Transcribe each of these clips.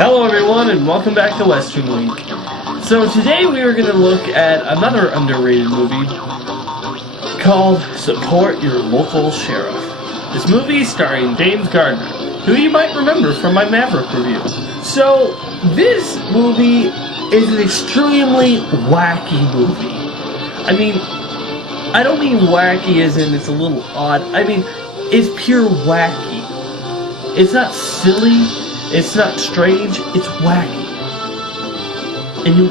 Hello everyone and welcome back to Western Week. So today we are going to look at another underrated movie called Support Your Local Sheriff. This movie starring James Garner, who you might remember from my Maverick review. So this movie is an extremely wacky movie. I mean, I don't mean wacky as in it's a little odd. I mean, it's pure wacky. It's not silly. It's not strange, it's wacky. And you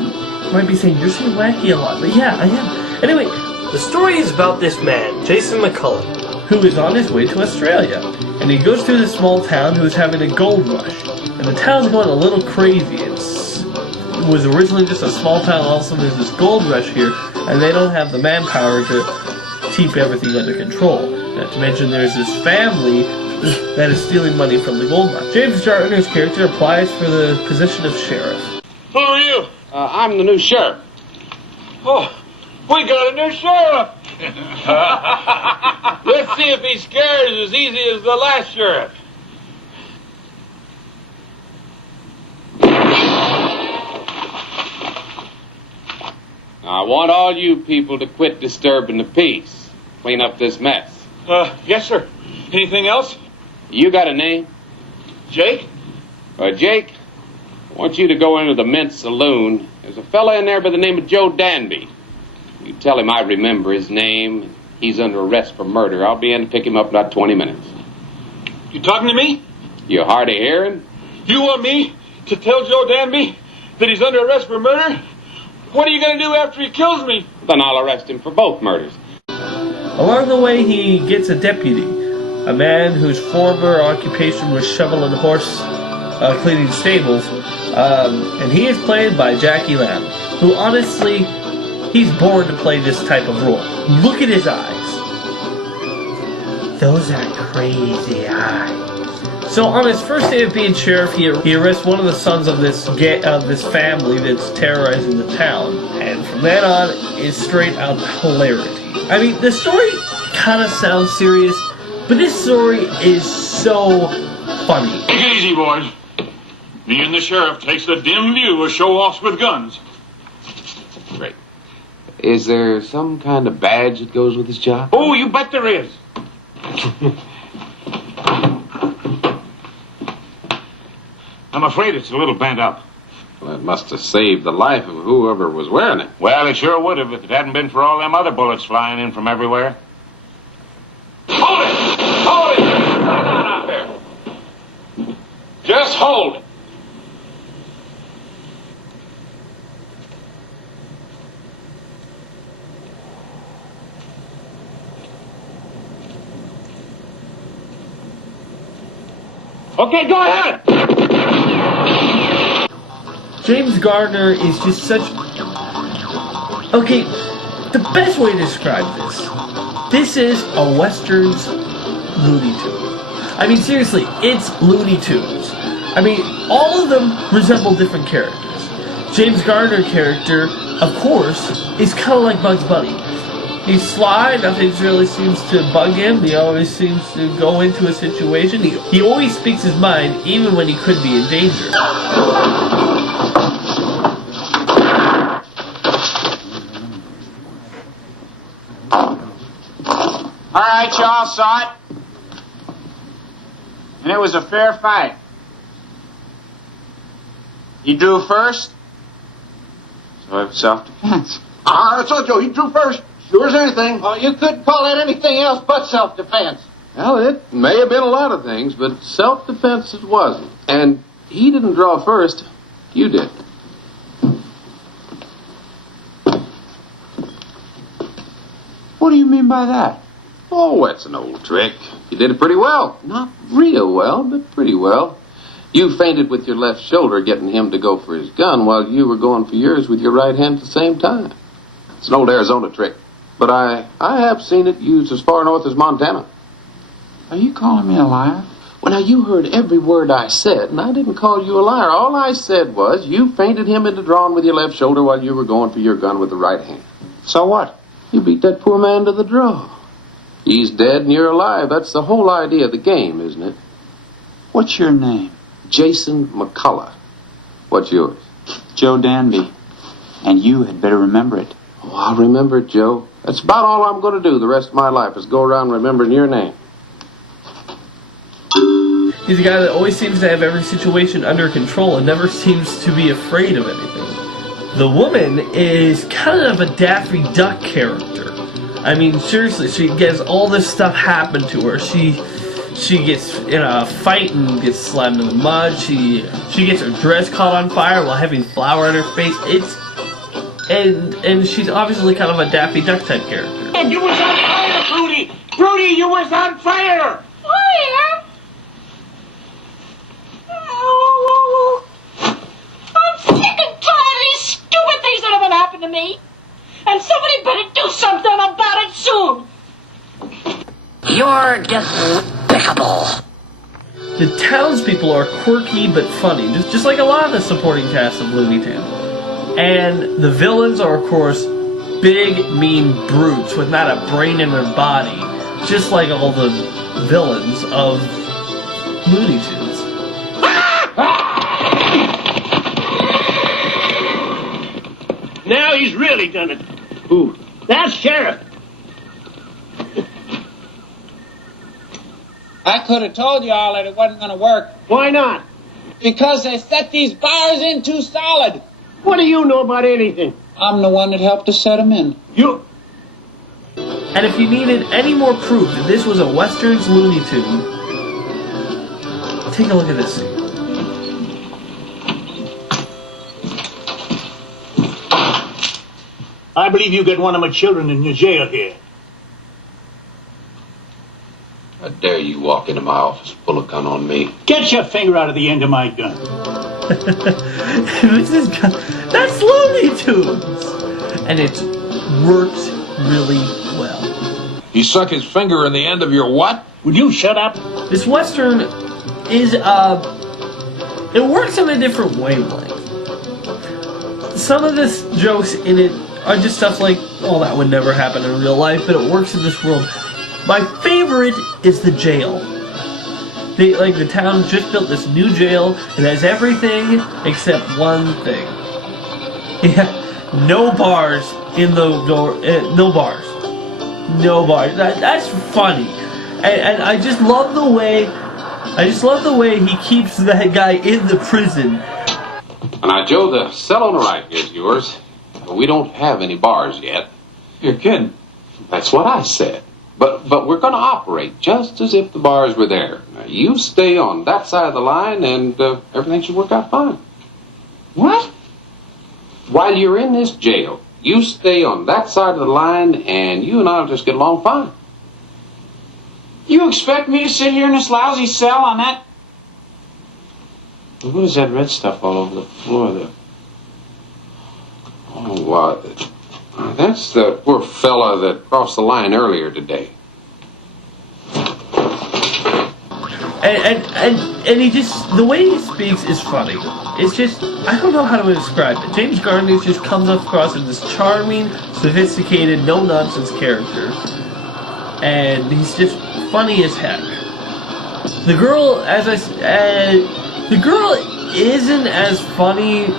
might be saying, you're saying wacky a lot, but yeah, I am. Anyway, the story is about this man, Jason McCullough, who is on his way to Australia. And he goes through this small town who is having a gold rush. And the town's going a little crazy. It was originally just a small town, all of a sudden there's this gold rush here, and they don't have the manpower to keep everything under control. Not to mention there's this family that is stealing money from the gold mine. James Garner's character applies for the position of sheriff. Who are you? I'm the new sheriff. Oh, we got a new sheriff. Let's see if he scares as easy as the last sheriff. I want all you people to quit disturbing the peace. Clean up this mess. Yes, sir. Anything else? You got a name? Jake? Jake, I want you to go into the men's saloon. There's a fella in there by the name of Joe Danby. You tell him I remember his name. He's under arrest for murder. I'll be in to pick him up in about 20 minutes. You talking to me? You hard of hearing? You want me to tell Joe Danby that he's under arrest for murder? What are you going to do after he kills me? Then I'll arrest him for both murders. Along the way, he gets a deputy, a man whose former occupation was shoveling horse cleaning stables, and he is played by Jackie Lamb, who honestly, he's born to play this type of role. Look at his eyes. Those are crazy eyes. So on his first day of being sheriff, he arrests one of the sons of this family that's terrorizing the town, and from then on, it's straight out hilarity. I mean, the story kind of sounds serious, but this story is so funny. Take it easy, boys. Me and the sheriff takes the dim view of show-offs with guns. Great. Is there some kind of badge that goes with this job? Oh, you bet there is. I'm afraid it's a little bent up. Well, it must have saved the life of whoever was wearing it. Well, it sure would have if it hadn't been for all them other bullets flying in from everywhere. Hold it! Hold it! Put it down out there. Just hold. Okay, go ahead. James Garner is just such... Okay, the best way to describe this is a Western's Looney Tunes. I mean, seriously, it's Looney Tunes. I mean, all of them resemble different characters. James Garner character, of course, is kind of like Bugs Bunny. He's sly, nothing really seems to bug him, he always seems to go into a situation. He always speaks his mind, even when he could be in danger. All right, y'all saw it. And it was a fair fight. He drew first, so it was self-defense. I told you, he drew first. Sure as anything. Oh, you couldn't call that anything else but self-defense. Well, it may have been a lot of things, but self-defense it wasn't. And he didn't draw first. You did. What do you mean by that? Oh, it's an old trick. You did it pretty well. Not real well, but pretty well. You feinted with your left shoulder, getting him to go for his gun while you were going for yours with your right hand at the same time. It's an old Arizona trick, but I have seen it used as far north as Montana. Are you calling me a liar? Well, now, you heard every word I said, and I didn't call you a liar. All I said was you feinted him into drawing with your left shoulder while you were going for your gun with the right hand. So what? You beat that poor man to the draw. He's dead and you're alive. That's the whole idea of the game, isn't it? What's your name? Jason McCullough. What's yours? Joe Danby. And you had better remember it. Oh, I'll remember it, Joe. That's about all I'm going to do the rest of my life is go around remembering your name. He's a guy that always seems to have every situation under control and never seems to be afraid of anything. The woman is kind of a Daffy Duck character. I mean, seriously, she gets all this stuff happen to her. She gets in a fight and gets slammed in the mud. She gets her dress caught on fire while having flour on her face. And she's obviously kind of a Daffy Duck type character. And you was on fire, Fruity! Fruity, you was on fire! Fire? Oh, I'm sick and tired of these stupid things that have been happening to me. And somebody better do something about it soon. You're despicable. The townspeople are quirky but funny, just like a lot of the supporting cast of Looney Tunes. And the villains are, of course, big, mean brutes with not a brain in their body, just like all the villains of Looney Tunes. Now he's really done it. Who? That sheriff. I could have told you all that it wasn't going to work. Why not? Because they set these bars in too solid. What do you know about anything? I'm the one that helped to set them in. You... And if you needed any more proof that this was a Western's Looney Tune, take a look at this scene. I believe you get one of my children in your jail here. How dare you walk into my office and pull a gun on me? Get your finger out of the end of my gun. That's Looney Tunes! And it works really well. He stuck his finger in the end of your what? Would you shut up? This Western is, it works on a different wavelength. Some of the jokes in it are just stuff like, oh, that would never happen in real life, but it works in this world. My favorite is the jail. The town just built this new jail. It has everything except one thing. Yeah, no bars in the door. No bars. No bars. That's funny, and I just love the way. He keeps that guy in the prison. Now, Joe, the cell on the right is yours. But we don't have any bars yet. You're kidding. That's what I said. But we're going to operate just as if the bars were there. Now, you stay on that side of the line, and everything should work out fine. What? While you're in this jail, you stay on that side of the line, and you and I will just get along fine. You expect me to sit here in this lousy cell on that? What is that red stuff all over the floor there? Oh, that's the poor fella that crossed the line earlier today. And he just, the way he speaks is funny. It's just, I don't know how to describe it. James Garner just comes across as this charming, sophisticated, no-nonsense character. And he's just funny as heck. The girl, the girl isn't as funny.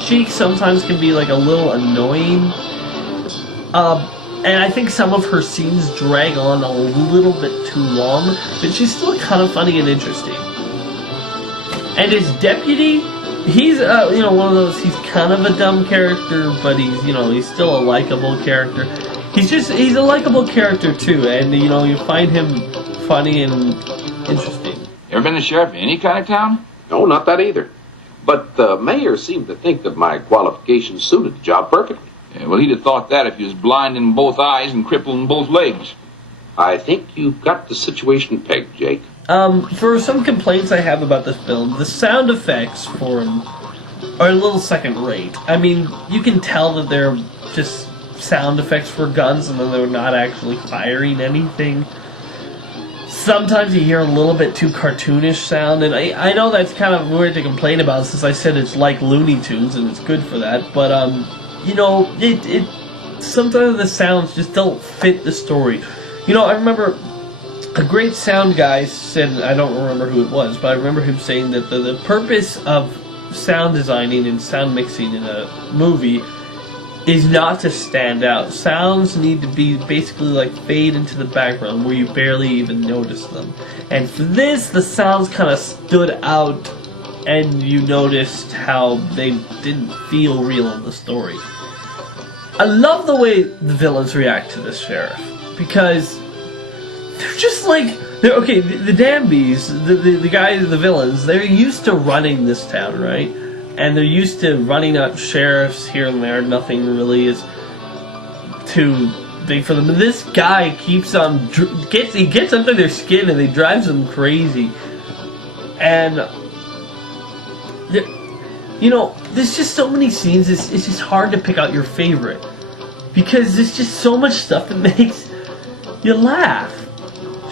She sometimes can be like a little annoying. And I think some of her scenes drag on a little bit too long, but she's still kind of funny and interesting. And his deputy, he's one of those, he's kind of a dumb character, but he's still a likable character. He's a likable character too, and you find him funny and interesting. Ever been the sheriff in any kind of town? No, not that either. But the mayor seemed to think that my qualifications suited the job perfectly. Yeah, well, he'd have thought that if he was blind in both eyes and crippled in both legs. I think you've got the situation pegged, Jake. For some complaints I have about this film, the sound effects for him are a little second rate. I mean, you can tell that they're just sound effects for guns and then they're not actually firing anything. Sometimes you hear a little bit too cartoonish sound, and I know that's kind of weird to complain about since I said it's like Looney Tunes and it's good for that, but it sometimes the sounds just don't fit the story. I remember a great sound guy said, I don't remember who it was, but I remember him saying that the purpose of sound designing and sound mixing in a movie is not to stand out. Sounds need to be basically like fade into the background where you barely even notice them. And for this, the sounds kind of stood out, and you noticed how they didn't feel real in the story. I love the way the villains react to this sheriff, because they're just like, okay, the Danbys, the guys, the villains, they're used to running this town, right? And they're used to running up sheriffs here and there. Nothing really is too big for them. But this guy keeps on he gets under their skin, and he drives them crazy. And you know, there's just so many scenes. It's just hard to pick out your favorite, because there's just so much stuff that makes you laugh.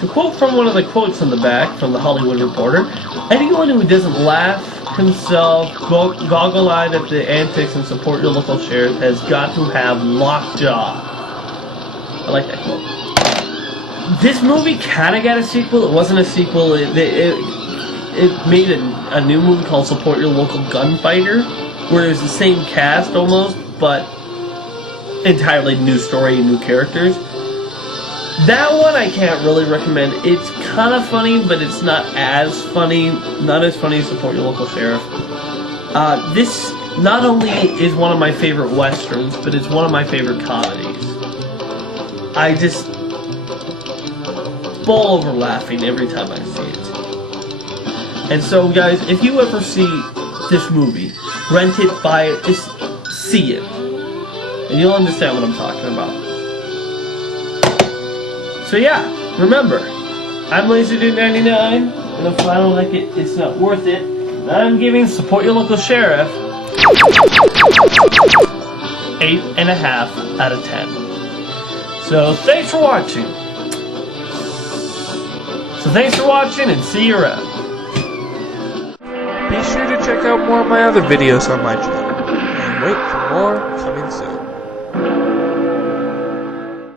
To quote from one of the quotes on the back from the Hollywood Reporter, anyone who doesn't laugh himself, goggle-eyed at the antics and support your local sheriff has got to have lockjaw. I like that quote. This movie kind of got a sequel. It wasn't a sequel. It made a new movie called Support Your Local Gunfighter, where it was the same cast almost, but entirely new story and new characters. That one I can't really recommend. It's kind of funny, but it's not as funny. Not as funny as Support Your Local Sheriff. This not only is one of my favorite westerns, but it's one of my favorite comedies. I just bowl over laughing every time I see it. And so, guys, if you ever see this movie, rent it, buy it, just see it, and you'll understand what I'm talking about. So yeah, remember, I'm LaserDude99, and if I don't like it, it's not worth it. And I'm giving Support Your Local Sheriff 8.5 out of 10. So thanks for watching. And see you around. Be sure to check out more of my other videos on my channel, and wait for more coming soon.